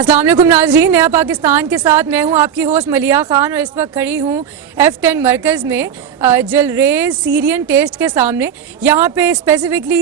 अस्सलाम वालेकुम नाज़रीन, नया पाकिस्तान के साथ मैं हूं आपकी होस्ट मलिया ख़ान और इस वक्त खड़ी हूं F10 मरकज़ में जलरेज़ सीरियन टेस्ट के सामने। यहां पे स्पेसिफ़िकली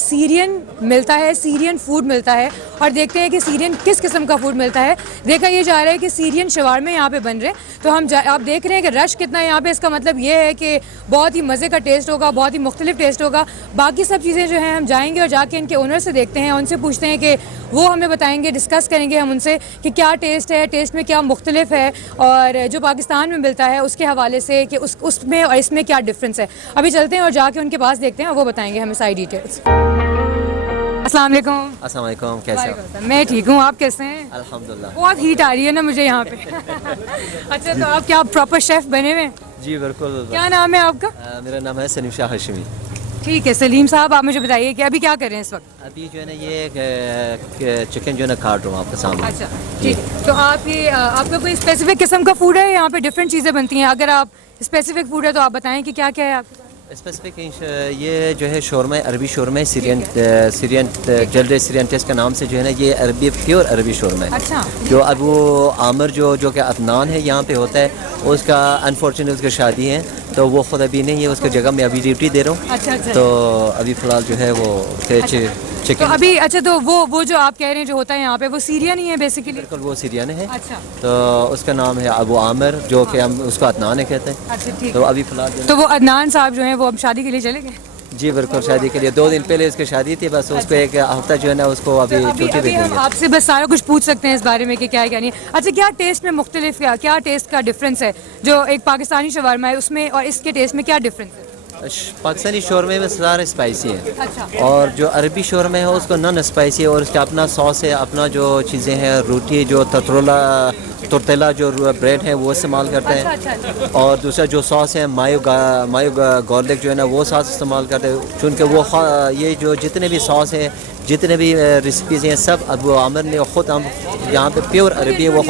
सीरियन मिलता है, सीरियन फूड मिलता है और देखते हैं कि सीरियन किस किस्म का फूड मिलता है। देखा ये जा रहा है कि सीरियन शवारमे यहाँ पे बन रहे हैं, तो आप देख रहे हैं कि रश कितना है यहाँ पे। इसका मतलब ये है कि बहुत ही मज़े का टेस्ट होगा, बहुत ही मुख्तलिफ टेस्ट होगा। बाकी सब चीज़ें जो हैं हम जाएँगे और जाके इनके ओनर से देखते हैं, उनसे पूछते हैं कि वो हमें बताएंगे, डिस्कस करेंगे हम उनसे कि क्या टेस्ट है, टेस्ट में क्या मुख्तलिफ है और जो पाकिस्तान में मिलता है उसके हवाले से कि उसमें और इसमें क्या डिफरेंस है। अभी चलते हैं और जाके उनके पास देखते हैं और वो बताएंगे हमें सारी डिटेल्स। अस्सलाम वालेकुम। अस्सलाम वालेकुम, कैसे हो? मैं ठीक हूँ, आप कैसे हैं? अल्हम्दुलिल्लाह। बहुत हीट आ रही है ना मुझे यहाँ पे। अच्छा, तो आप क्या प्रॉपर शेफ बने हुए हैं? जी बिल्कुल। क्या नाम है आपका? मेरा नाम है सलीम शाह हाशमी। ठीक है सलीम साहब, आप मुझे बताइए कि अभी क्या कर रहे हैं इस वक्त? अभी जो है ना ये चिकन जो है ना काट रहा हूँ आपके सामने। अच्छा ठीक है, तो आप ये आपका कोई स्पेसिफिक किस्म का फूड है? यहाँ पे डिफरेंट चीज़ें बनती हैं, अगर आप स्पेसिफिक फूड है तो आप बताएं कि क्या क्या है आपके पास? स्पेसिफिक ये जो है शोरमा है, अरबी शोरमा है, सीरियन जल्द सीरियन टेस्ट के नाम से जो है ना ये अरबी प्योर अरबी शोरमा है। अच्छा। जो अब वो आमिर जो कि अदनान है यहाँ पे होता है, उसका अनफॉर्चुनेट उसकी शादी है तो वो खुद अभी नहीं है, उसकी जगह मैं अभी ड्यूटी दे रहा हूँ। अच्छा अच्छा। तो अभी फ़िलहाल जो है वो चिकन तो अभी अच्छा, तो वो जो आप कह रहे हैं जो होता है यहाँ पे वो सीरियन ही है बेसिकली? बिल्कुल वो सीरियन है। अच्छा। तो उसका नाम है अबू आमिर, जो कि हम उसको अदनान कहते हैं। अच्छा ठीक। तो अभी फिलहाल तो वो अदनान साहब जो हैं वो अब शादी के लिए चले गए? जी बिल्कुल, शादी के लिए 2 दिन पहले उसकी शादी थी, बस उसको एक हफ्ता जो है ना उसको अभी छुट्टी दे दी है। आपसे बस सारा कुछ पूछ सकते हैं इस बारे में कि क्या है क्या नहीं। अच्छा, क्या टेस्ट में मुख्तलिफ, क्या टेस्ट का डिफरेंस है जो एक पाकिस्तानी शवारमा है उसमें और इसके टेस्ट में क्या डिफरेंस है? पाकिस्तानी शोरमे में सारा स्पाइसी है। अच्छा। और जो अरबी शोरमा है उसको नॉन स्पाइसी है और उसका अपना सॉस है, अपना जो चीज़ें हैं, रोटी जो तुरतेला जो ब्रेड है वो इस्तेमाल करते हैं। अच्छा, अच्छा, अच्छा। और दूसरा जो सॉस है मायो गार्लिक जो है ना वो सॉस इस्तेमाल करते हैं, चूँकि वो ये जो जितने भी सॉस है, जितने भी रेसिपीज़ हैं, सब अबू आमिर ने खुद, हम यहाँ पे प्योर अरबी है वो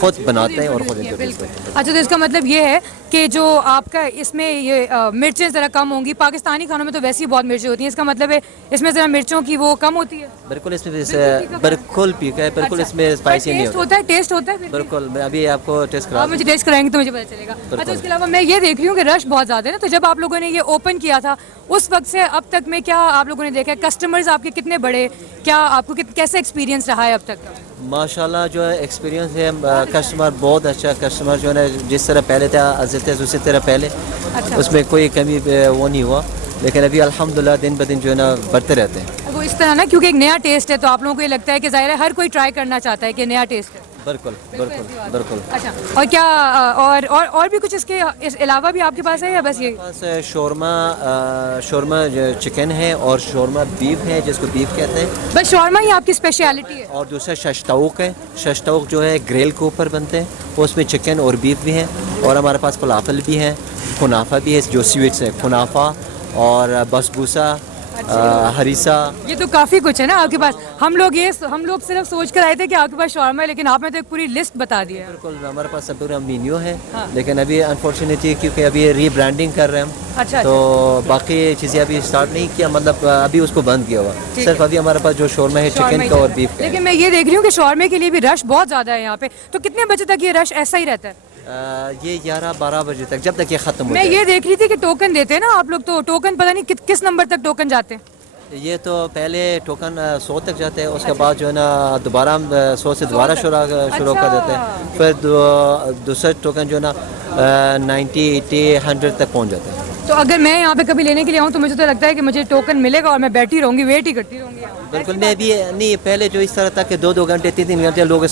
खुद बनाते हैं और खुद इंट्रोड्यूस करते हैं। अच्छा, तो इसका मतलब ये है कि जो आपका इसमें ये मिर्चें ज़रा कम होंगी। पाकिस्तानी खानों में तो वैसे ही बहुत मिर्चें होती हैं, इसका मतलब है इसमें ज़रा मिर्चों की वो कम होती है? बिल्कुल, इसमें बिल्कुल पीका है, बिल्कुल इसमें स्पाइसी नहीं होता। टेस्ट होता है? बिल्कुल, मैं अभी आपको टेस्ट करा, आप मुझे टेस्ट कराएंगे तो मुझे पता चलेगा। अच्छा, उसके अलावा मैं ये देख रही हूँ कि रश बहुत ज़्यादा है ना, तो जब आप लोगों ने ये ओपन किया था उस वक्त से अब तक में क्या आप लोगों ने देखा है? कस्टमर्स आपके कितने बड़े, क्या आपको कैसे एक्सपीरियंस रहा है अब तक का? माशाल्लाह जो है एक्सपीरियंस है, कस्टमर बहुत अच्छा, कस्टमर जो है ना जिस तरह पहले था उसी तरह पहले। अच्छा। उसमें कोई कमी वो नहीं हुआ, लेकिन अभी अल्हम्दुलिल्लाह दिन ब दिन जो है ना बढ़ते रहते हैं। वो इस तरह ना, क्योंकि एक नया टेस्ट है तो आप लोगों को ये लगता है कि ज़ाहिर है हर कोई ट्राई करना चाहता है कि नया टेस्ट है। बिल्कुल बिल्कुल बिल्कुल। अच्छा, और क्या और भी कुछ इसके अलावा भी आपके पास है या बस ये? पास शोरमा चिकन है और शोरमा बीफ है, जिसको बीफ कहते हैं। बस शौरमा ही आपकी स्पेशलिटी है? और दूसरा शशतौक है, शशतौक जो है ग्रिल के ऊपर बनते हैं, उसमें चिकन और बीफ भी है। और हमारे पास फलाफल भी है, खुनाफा भी है, जो स्वीट्स है, खुनाफा और बसबूसा, हरीसा। ये तो काफ़ी कुछ है ना आपके पास। हम लोग सिर्फ सोच कर आए थे कि आपके पास शौरमा है, लेकिन आपने तो एक पूरी लिस्ट बता दी है। बिल्कुल, हमारे पास सब पूरा मेन्यू है। हाँ। लेकिन अभी अनफॉर्चुनेटली क्योंकि अभी रीब्रांडिंग कर रहे हैं हम। अच्छा, तो बाकी चीज़ें अभी स्टार्ट नहीं किया, मतलब अभी उसको बंद किया हुआ। सिर्फ अभी हमारे पास जो शौरमा है चिकन का और बीफ का। लेकिन मैं ये देख रही हूँ कि शौरमे के लिए भी रश बहुत ज़्यादा है यहाँ पे, तो कितने बजे तक ये रश ऐसा ही रहता है? ये 11-12 बजे तक, जब तक ये ख़त्म हो जाए। मैं ये देख रही थी कि टोकन देते हैं ना आप लोग, तो टोकन पता नहीं किस नंबर तक टोकन जाते हैं? ये तो पहले टोकन 100 तक जाते हैं, उसके बाद जो है ना दोबारा 100 से दोबारा शुरू कर देते हैं। फिर दूसरा टोकन जो है ना 90, 80, 100 तक पहुंच जाता है। तो अगर मैं यहाँ पे कभी लेने के लिए आऊँ तो मुझे तो लगता है कि मुझे टोकन मिलेगा और मैं बैठी रहूँगी, वेट ही करती रहूँगी। बिल्कुल, मैं भी नहीं, पहले जो इस तरह था कि 2-2 घंटे 3-3 घंटे लोग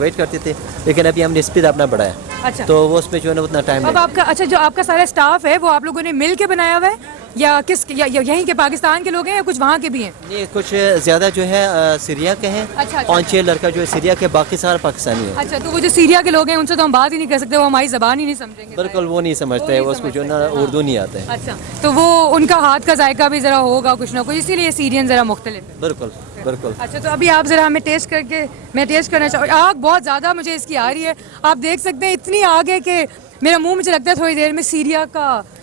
वेट करते थे, लेकिन अभी हमने स्पीड अपना बढ़ाया। अच्छा। तो वो उसमें जो है ना उतना टाइम अब आपका, अच्छा, जो आपका सारा स्टाफ है वो आप लोगों ने मिल के बनाया हुआ है या यहीं के पाकिस्तान के लोग हैं या कुछ वहाँ के भी हैं? ये कुछ ज़्यादा जो है सीरिया के हैं। अच्छा, 5-6 लड़का जो है सीरिया के, बाकी सारा पाकिस्तानी है। अच्छा, तो वो जो सीरिया के लोग हैं उनसे तो हम बात ही नहीं कर सकते, वो हमारी ज़बान ही नहीं समझेंगे। बिल्कुल, वो नहीं समझते, उसको जो ना उर्दू नहीं आता है। अच्छा, तो वो उनका हाथ का जायका भी ज़रा होगा कुछ ना कुछ, इसीलिए सीरियन ज़रा मुख्तलिफ है। बिल्कुल बिल्कुल। अच्छा, तो अभी आप ज़रा हमें टेस्ट करके, मैं टेस्ट करना चाहूँ। आग बहुत ज़्यादा मुझे इसकी आ रही है, आप देख सकते हैं, इतनी आग है कि मेरा मुंह, मुझे लगता है थोड़ी देर में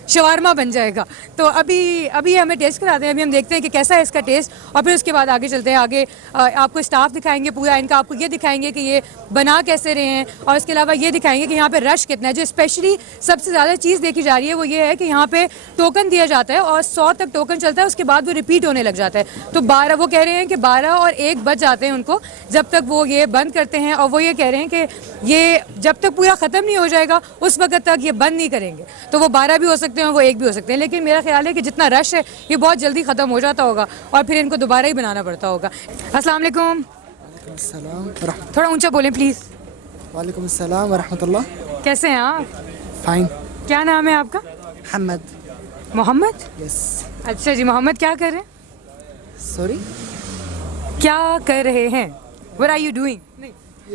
शवारमा बन जाएगा। तो अभी हमें टेस्ट कराते हैं, अभी हम देखते हैं कि कैसा है इसका टेस्ट, और फिर उसके बाद आगे चलते हैं। आगे आपको स्टाफ दिखाएंगे पूरा इनका, आपको ये दिखाएंगे कि ये बना कैसे रहे हैं, और इसके अलावा ये दिखाएंगे कि यहाँ पे रश कितना है। जो स्पेशली सबसे ज़्यादा चीज़ देखी जा रही है वो ये है कि यहाँ पे टोकन दिया जाता है और 100 तक टोकन चलता है, उसके बाद वो रिपीट होने लग जाता है। तो 12 वो कह रहे हैं कि 12 और 1 बज जाते हैं उनको जब तक वो ये बंद करते हैं, और वो ये कह रहे हैं कि ये जब तक पूरा ख़त्म नहीं हो जाएगा उस वक्त तक ये बंद नहीं करेंगे। तो वो 12 भी हो सकते हैं, वो 1 भी हो सकते हैं, लेकिन मेरा ख्याल है कि जितना रश है ये बहुत जल्दी ख़त्म हो जाता होगा और फिर इनको दोबारा ही बनाना पड़ता होगा। अस्सलाम वालेकुम। थोड़ा ऊंचा बोलें प्लीज़। वालेकुम अस्सलाम वरहमतुल्लाह। कैसे हैं आप? फाइन। क्या नाम है आपका? हमद। मोहम्मद? यस। अच्छा जी, मोहम्मद क्या कर रहे हैं? सॉरी, क्या कर रहे हैं? What are you doing? नहीं,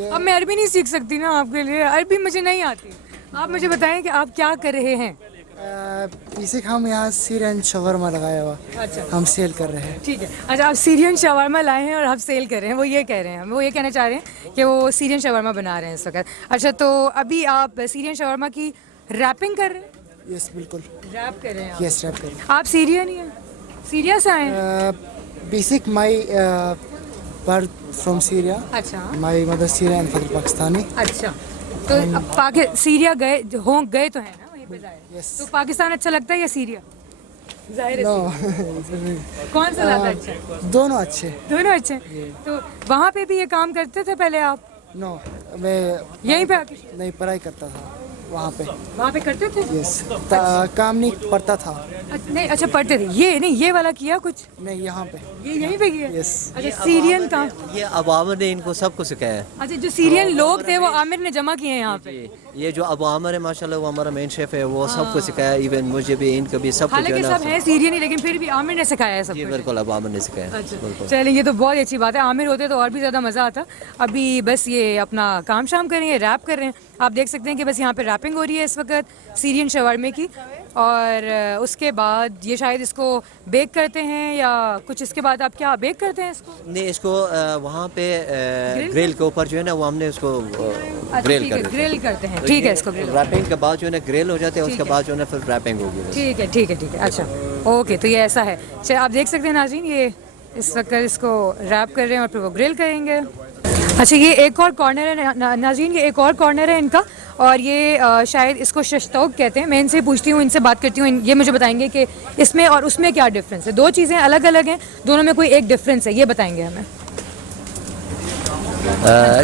अब मैं अरबी नहीं सीख सकती ना आपके लिए, अरबी मुझे नहीं आती। आप मुझे बताएं कि आप क्या कर रहे हैं? बेसिक हम यहाँ सीरियन शवरमा लगाया हुआ, अच्छा, हम सेल कर रहे हैं। ठीक है। अच्छा, आप सीरियन शवारमा लाए हैं और आप सेल कर रहे हैं, वो ये कह रहे हैं, वो ये कहना चाह रहे हैं कि वो सीरियन शवारमा बना रहे हैं इस वक्त। अच्छा, तो अभी आप सीरियन शवारमा की रैपिंग कर रहे हैं? यस बिल्कुल। रैप कर रहे हैं आप? यस रैप कर रहे आप सीरियन ही हैं? सीरिया से आए हैं? हैं। Basic my birth from Syria, अच्छा my mother Syria and father Pakistani. अच्छा, तो सीरिया गए तो हैं ना वहीं पे जाए? यस। तो पाकिस्तान अच्छा लगता है या सीरिया? जाहिर है नो सीरिया। कौन सा ज़्यादा अच्छा है? दोनों अच्छे। दोनों अच्छे हैं। तो वहाँ पे भी ये काम करते थे पहले आप? नो, मैं यहीं पे आके? नहीं पढ़ाई करता था वहाँ पे। वहाँ पे करते थे? यस, काम नहीं पढ़ता था। नहीं, अच्छा पढ़ते थे। ये नहीं, ये वाला किया कुछ? नहीं, यहाँ पे। ये यहीं पे किया? यस। अच्छा, सीरियन काम? ये अवामर ने इनको सब कुछ सिखाया है। अच्छा, जो सीरियन लोग थे वो आमिर ने जमा किए हैं यहाँ पे? ये जो अब आमर है माशाल्लाह, वो हमारा मेन शेफ है, वो सब कुछ सिखाया, इवन मुझे भी, इनको भी सब कुछ जो हालांकि है ना। सब हैं सीरियन ही, लेकिन फिर भी आमिर ने सिखाया है सब जी कुछ। बिल्कुल, अब आमर ने सिखाया। अच्छा, चलिए ये तो बहुत ही अच्छी बात है। आमिर होते तो और भी ज़्यादा मज़ा आता। अभी बस ये अपना काम शाम कर रहे हैं, रैप कर रहे हैं। आप देख सकते हैं कि बस यहाँ पे रैपिंग हो रही है इस वक्त सीरियन शवारमे की, और उसके बाद ये शायद इसको बेक करते हैं या कुछ। इसके बाद आप क्या बेक करते हैं इसको? नहीं, इसको वहाँ पे ग्रिल के ऊपर जो है ना, वो हमने उसको ग्रिल कर देते हैं। ग्रिल करते हैं, ठीक है। इसको रैपिंग के बाद जो है ना ग्रिल हो जाते हैं, उसके बाद जो है ना फिर रैपिंग होगी। ठीक है ठीक है ठीक है। अच्छा, ओके, तो ये ऐसा है। चलिए, आप देख सकते हैं नाज़रीन, ये इस वक्त इसको रैप कर रहे हैं और फिर वो ग्रिल करेंगे। अच्छा, ये एक और कॉर्नर है नाज़रीन, ये एक और कॉर्नर है इनका, और ये शायद इसको शश्तौक कहते हैं। मैं इनसे पूछती हूँ, इनसे बात करती हूँ, ये मुझे बताएंगे कि इसमें और उसमें क्या डिफरेंस है। दो चीज़ें अलग अलग हैं, दोनों में कोई एक डिफरेंस है, ये बताएंगे हमें।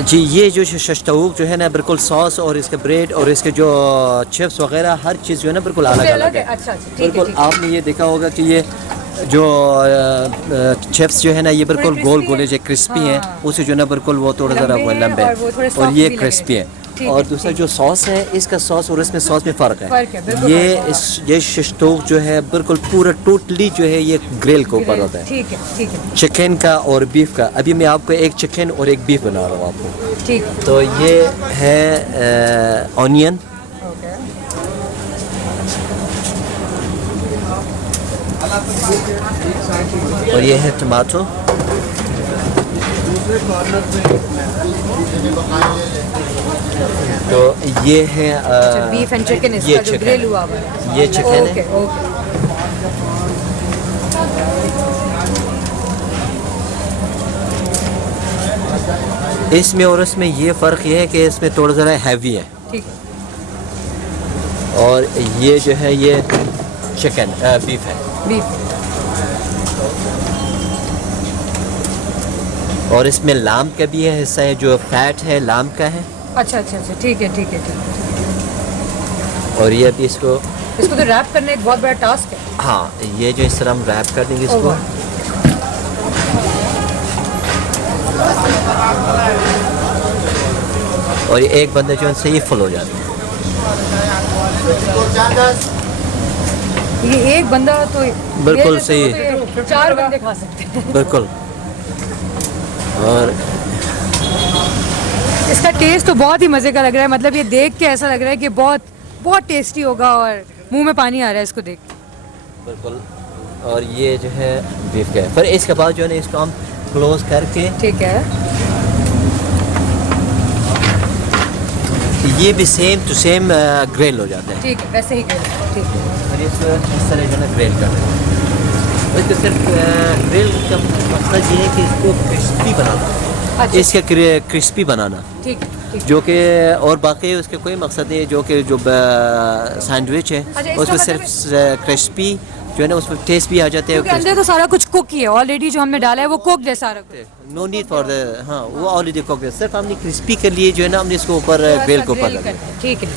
जी, ये जो शश्तौक जो है ना, बिल्कुल सॉस और इसके ब्रेड और इसके जो चिप्स वगैरह हर चीज़ जो है ना बिल्कुल अलग अलग है। अच्छा अच्छा, ठीक है बिल्कुल। आपने ये देखा होगा कि ये जो चिप्स जो है ना, ये बिल्कुल गोल गोल है, जो क्रिस्पी हैं, उसे जो है ना बिल्कुल वो थोड़ा ज़रा वो लंबे हैं, और ये क्रिस्पी है। और दूसरा जो सॉस है, इसका सॉस और इसमें सॉस में फ़र्क है। ये शश्तौक जो है बिल्कुल पूरा टोटली जो है ये ग्रिल के ऊपर होता है। ठीक है ठीक है। चिकन का और बीफ का। अभी मैं आपको एक चिकन और एक बीफ बना रहा हूँ आपको। ठीक। तो ये है ऑनियन, और ये है टमाटो, तो ये है बीफ एंड चिकन, ये इसका जो चिकन ग्रिल हुआ हुआ है, ये चिकन ओके है। ओके। इसमें और इसमें ये फ़र्क ये है कि इसमें थोड़ा ज़रा हैवी है, ठीक है। और ये जो है ये चिकन बीफ है। बीफ। और इसमें लाम का भी है हिस्सा है, जो फैट है लाम का है। अच्छा अच्छा अच्छा, ठीक है ठीक है ठीक है। और ये अभी इसको तो रैप करना एक बहुत बड़ा टास्क है। हाँ, ये जो इस तरह हम रैप कर देंगे इसको। और ये एक बंदे जो है ये फुल हो जाते हैं। ये एक बंदा तो बिल्कुल सही, तो 4 बंदे खा सकते हैं। बिल्कुल। और इसका टेस्ट तो बहुत ही मज़े का लग रहा है, मतलब ये देख के ऐसा लग रहा है कि बहुत बहुत टेस्टी होगा, और मुंह में पानी आ रहा है इसको देख के। बिल्कुल। और ये जो है बीफ का है। फिर इसके बाद जो है ना इसको हम क्लोज करके, ठीक है। ये भी सेम टू सेम ग्रिल हो जाता है। ठीक है, वैसे ही ग्रिल, ठीक है। और इसको इस तरह जो है ग्रिल कर दें। इसको सिर्फ ग्रिल का मकसद ये है कि इसको क्रिस्पी बनाना, अच्छा। इसके क्रिस्पी बनाना, ठीक ठीक। जो कि और बाकी उसके कोई मकसद नहीं है। जो कि जो सैंडविच है अच्छा, इसका उसमें मतलब सिर्फ क्रिस्पी जो है ना, उसमें टेस्ट भी आ जाते हैं। क्योंकि अंदर तो सारा कुछ कुक ही है ऑलरेडी, जो हमने डाला है वो कुक्ड है सारा कुछ। नो नीड फॉर द, हाँ वो ऑलरेडी कुक है, सिर्फ हमने क्रिस्पी के लिए जो है ना हमने इसको ऊपर ग्रिल के ऊपर लगा। ठीक है।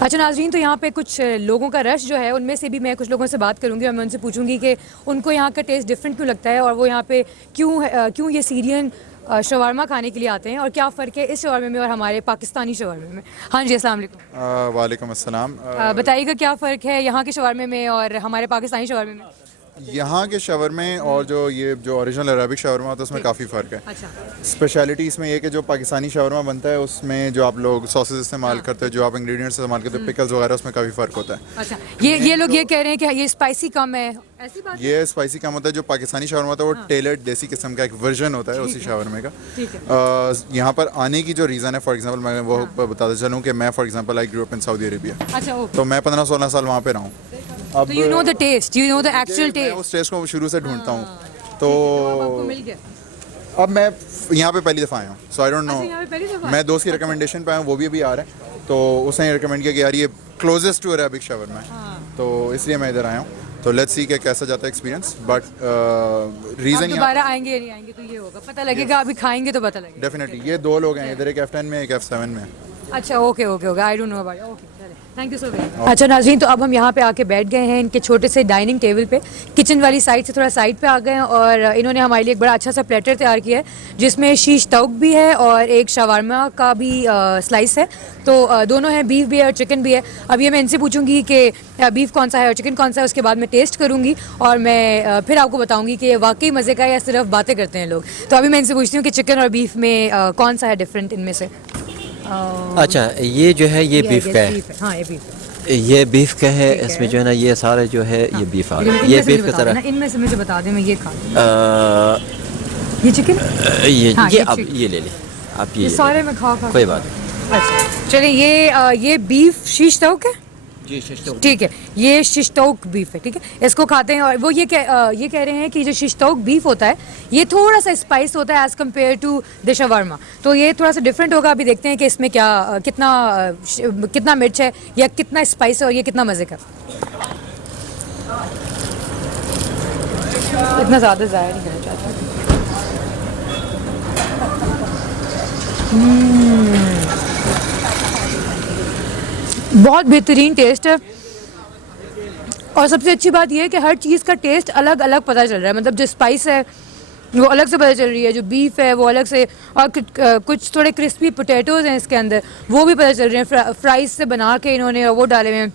अच्छा नाज़रीन, तो यहाँ पे कुछ लोगों का रश जो है, उनमें से भी मैं कुछ लोगों से बात करूँगी और मैं उनसे पूछूंगी कि उनको यहाँ का टेस्ट डिफरेंट क्यों लगता है और वो यहाँ पे क्यों ये सीरियन शवारमा खाने के लिए आते हैं और क्या फ़र्क है इस शवारमे में और हमारे पाकिस्तानी शवारमे में। हाँ जी, अस्सलाम वालेकुम। वालेकुम अस्सलाम। बताइएगा क्या फ़र्क है यहाँ के शवारमे में और हमारे पाकिस्तानी शवारमे में। यहाँ के शवरमे और जो ये जो ओरिजिनल अरबिक शवरमा होता है उसमें काफ़ी फ़र्क है। अच्छा। स्पेशलिटी इसमें ये कि जो पाकिस्तानी शवरमा बनता है उसमें जो आप लोग सॉसेज इस्तेमाल करते हैं, जो आप इंग्रेडिएंट्स इस्तेमाल करते हैं, पिकल्स वगैरह, उसमें काफ़ी फ़र्क होता है। अच्छा, ये लोग ये कह रहे हैं कि ये स्पाइसी कम है, ऐसी बात है? ये स्पाइसी कम होता है। जो पाकिस्तानी शवरमा होता है वो टेलर्ड देसी किस्म का एक वर्जन होता है उसी शवरमे का। ठीक है। यहाँ पर आने की जो रीज़न है, फॉर एग्जांपल मैं वो बताता चलूँ कि मैं for example I grew up in Saudi Arabia, अच्छा, ओके। तो मैं 15-16 साल वहाँ पे रहा हूँ। अब तो you know the test, you know the actual main test. उस टेस्ट को शुरू से ढूंढता हूँ, आपको तो मिल गया। अब मैं यहाँ पे पहली दफ़ा आया हूँ, सो आई डोंट अच्छा, यहाँ पे पहली दफ़ा? नो। मैं दोस्त की रिकमेंडेशन पे आया हूँ, वो भी अभी आ रहा है, तो उसने रिकमेंड किया कि यार ये क्लोजेस्ट टू अरेबिक शवरमा है, तो इसलिए मैं इधर आया हूँ। तो लेट्स सी कि कैसा जाता है एक्सपीरियंस, बट रीज़न आप दोबारा आएंगे या नहीं आएंगे तो ये होगा, पता लगेगा। अभी खाएंगे तो पता लगेगा। डेफिनेटली। ये दो लोग हैं इधर, एक F10 में एक F7 में। अच्छा, okay okay okay, I don't know about, okay, thank you so very much. अच्छा नाज़रीन, तो अब हम यहाँ पे आके बैठ गए हैं इनके छोटे से डाइनिंग टेबल पे। किचन वाली साइड से थोड़ा साइड पे आ गए हैं और इन्होंने हमारे लिए एक बड़ा अच्छा सा प्लेटर तैयार किया है जिसमें शीश तौक भी है और एक शवारमा का भी स्लाइस है। तो दोनों हैं, बीफ भी है और चिकन भी है। अब ये मैं इनसे पूछूंगी कि बीफ कौन सा है और चिकन कौन सा है, उसके बाद मैं टेस्ट करूँगी और मैं फिर आपको बताऊँगी कि ये वाकई मज़े का है या सिर्फ बातें करते हैं लोग। तो अभी मैं इनसे पूछती हूँ कि चिकन और बीफ में कौन सा है डिफरेंट इनमें से। अच्छा, ये जो है ये बीफ का है। हाँ, ये बीफ है। ये बीफ का है, इसमें जो है ना ये सारे जो है ये बीफ आ रहा है, ये बीफ की तरह। इनमें से मुझे बता दें, मैं ये खा लूं। अ, ये चिकन, ये हाँ, ये ये अब चिकन। ये ले लें आप, ये ये सारे में खा कोई बात नहीं। अच्छा चलिए, ये बीफ शीश तौक है, जी शिश्तो। ठीक है, ये शिश्तौक बीफ है, ठीक है, इसको खाते हैं। और वो ये कह रहे हैं कि जो शिश्तौक बीफ होता है ये थोड़ा सा स्पाइस होता है as compare to the shawarma, तो ये थोड़ा सा डिफरेंट होगा। अभी देखते हैं कि इसमें क्या कितना मिर्च है या कितना स्पाइस है और ये कितना मज़े का। इतना ज़्यादा ज़ाया नहीं करना चाहता। बहुत बेहतरीन टेस्ट है और सबसे अच्छी बात यह है कि हर चीज़ का टेस्ट अलग अलग पता चल रहा है। मतलब जो स्पाइस है वो अलग से पता चल रही है, जो बीफ है वो अलग से, और कुछ थोड़े क्रिस्पी पोटैटोज़ हैं इसके अंदर, वो भी पता चल रहे हैं। फ्राइज से बना के इन्होंने वो डाले हुए हैं,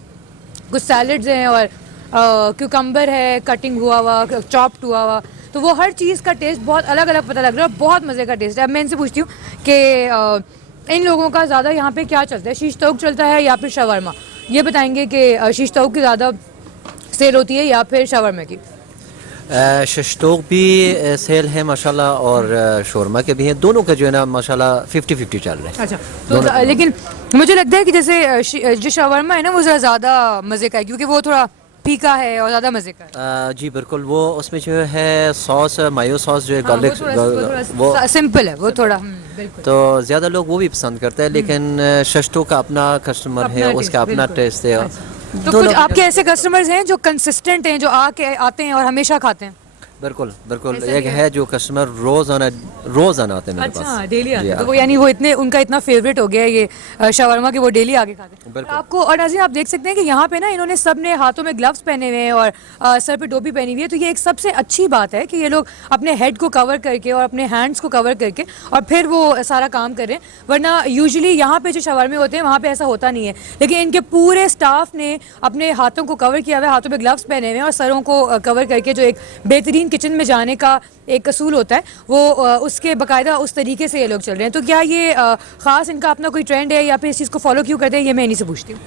कुछ सैलड्स हैं और क्यूकम्बर है कटिंग हुआ हुआ, चॉप्ड हुआ हुआ, तो वो हर चीज़ का टेस्ट बहुत अलग अलग पता लग रहा है। बहुत मज़े का टेस्ट है। अब मैं इनसे पूछती हूँ कि इन लोगों का ज़्यादा यहाँ पे क्या चलता है, शीश तौक चलता है या फिर शवरमा? ये बताएंगे कि शीश तौक की ज़्यादा सेल होती है या फिर शवरमा की? शश्तोक भी सेल है माशाल्लाह और शोरमा के भी हैं, दोनों का जो है ना माशाल्लाह 50-50 चल रहे हैं। अच्छा, तो लेकिन मुझे लगता है कि जैसे जो शवरमा है ना वो ज़्यादा मज़े का है क्योंकि वो थोड़ा फीका है और ज़्यादा मज़े का है। जी बिल्कुल, वो उसमें जो है सॉस, मायो सॉस जो है हाँ, गार्लिक, वो सिंपल है, वो थोड़ा बिल्कुल। तो ज़्यादा लोग वो भी पसंद करते हैं, लेकिन शश्तोक का अपना कस्टमर है, उसका अपना टेस्ट है। तो कुछ आपके ऐसे कस्टमर्स हैं जो कंसिस्टेंट हैं, जो आते हैं और हमेशा खाते हैं? बिल्कुल बिल्कुल, एक है जो कस्टमर रोज़ आना आते हैं मेरे पास। अच्छा, डेली आते हैं, तो वो यानी वो उनका इतना फेवरेट हो गया है ये शवरमा के, वो डेली आके खाते हैं। बिल्कुल। आपको और नाज़रीन आप देख सकते हैं कि यहाँ पे ना इन्होंने सब ने हाथों में ग्लव्स पहने हुए हैं और सर पे टोपी पहनी हुई है, तो ये एक सबसे अच्छी बात है कि ये लोग अपने हेड को कवर करके और अपने हैंड्स को कवर करके और फिर वो सारा काम कर रहे हैं। वरना यूजुअली यहाँ पे जो शवरमे होते हैं वहाँ पे ऐसा होता नहीं है, लेकिन इनके पूरे स्टाफ ने अपने हाथों को कवर किया हुआ है, हाथों में ग्लव्स पहने हुए हैं और सरों को कवर करके, जो एक बेहतरीन किचन में जाने का एक असूल होता है वो उसके बाकायदा उस तरीके से ये लोग चल रहे हैं। तो क्या ये ख़ास इनका अपना कोई ट्रेंड है या फिर इस चीज़ को फॉलो क्यों करते हैं, ये मैं इन्हीं से पूछती हूँ।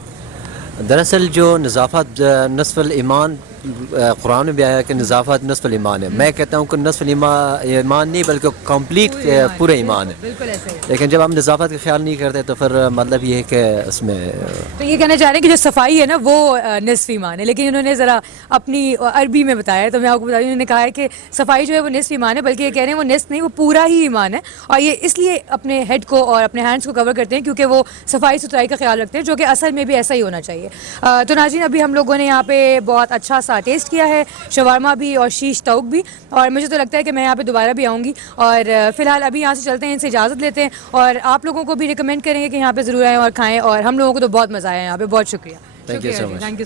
दरअसल जो नज़ाफ़त नस्फ़ुल ईमान कुरान में भी आया कि नज़ाफ़त नस्फ़ुल ईमान है। मैं कहता हूँ कि नस्फ़ुल ईमान नहीं बल्कि कंप्लीट पूरे ईमान है। बिल्कुल ऐसे ही। लेकिन जब हम नज़ाफ़त का ख्याल नहीं करते तो फिर मतलब ये है कि उसमें तो ये कहना चाह रहे हैं कि जो सफाई है ना वो निस्फ़ ईमान है, लेकिन इन्होंने ज़रा अपनी अरबी में बताया है, तो मैं आपको बता दूँ इन्होंने कहा है कि सफाई जो है वो निस्फ़ ईमान है, बल्कि ये कह रहे हैं वो निस्फ़ नहीं वो पूरा ही ईमान है। और ये इसलिए अपने हेड को और अपने हैंड्स को कवर करते हैं क्योंकि वो सफाई सुथराई का ख्याल रखते हैं, जो कि असल में भी ऐसा ही होना चाहिए। तो नाज़रीन अभी हम लोगों ने यहाँ पे बहुत अच्छा सा टेस्ट किया है, शवारमा भी और शीश तौक भी, और मुझे तो लगता है कि मैं यहाँ पे दोबारा भी आऊँगी। और फ़िलहाल अभी यहाँ से चलते हैं, इनसे इजाज़त लेते हैं और आप लोगों को भी रिकमेंड करेंगे कि यहाँ पे ज़रूर आएँ और खाएँ, और हम लोगों को तो बहुत मज़ा आया यहाँ पे। बहुत शुक्रिया। Thank you so much. Thank you.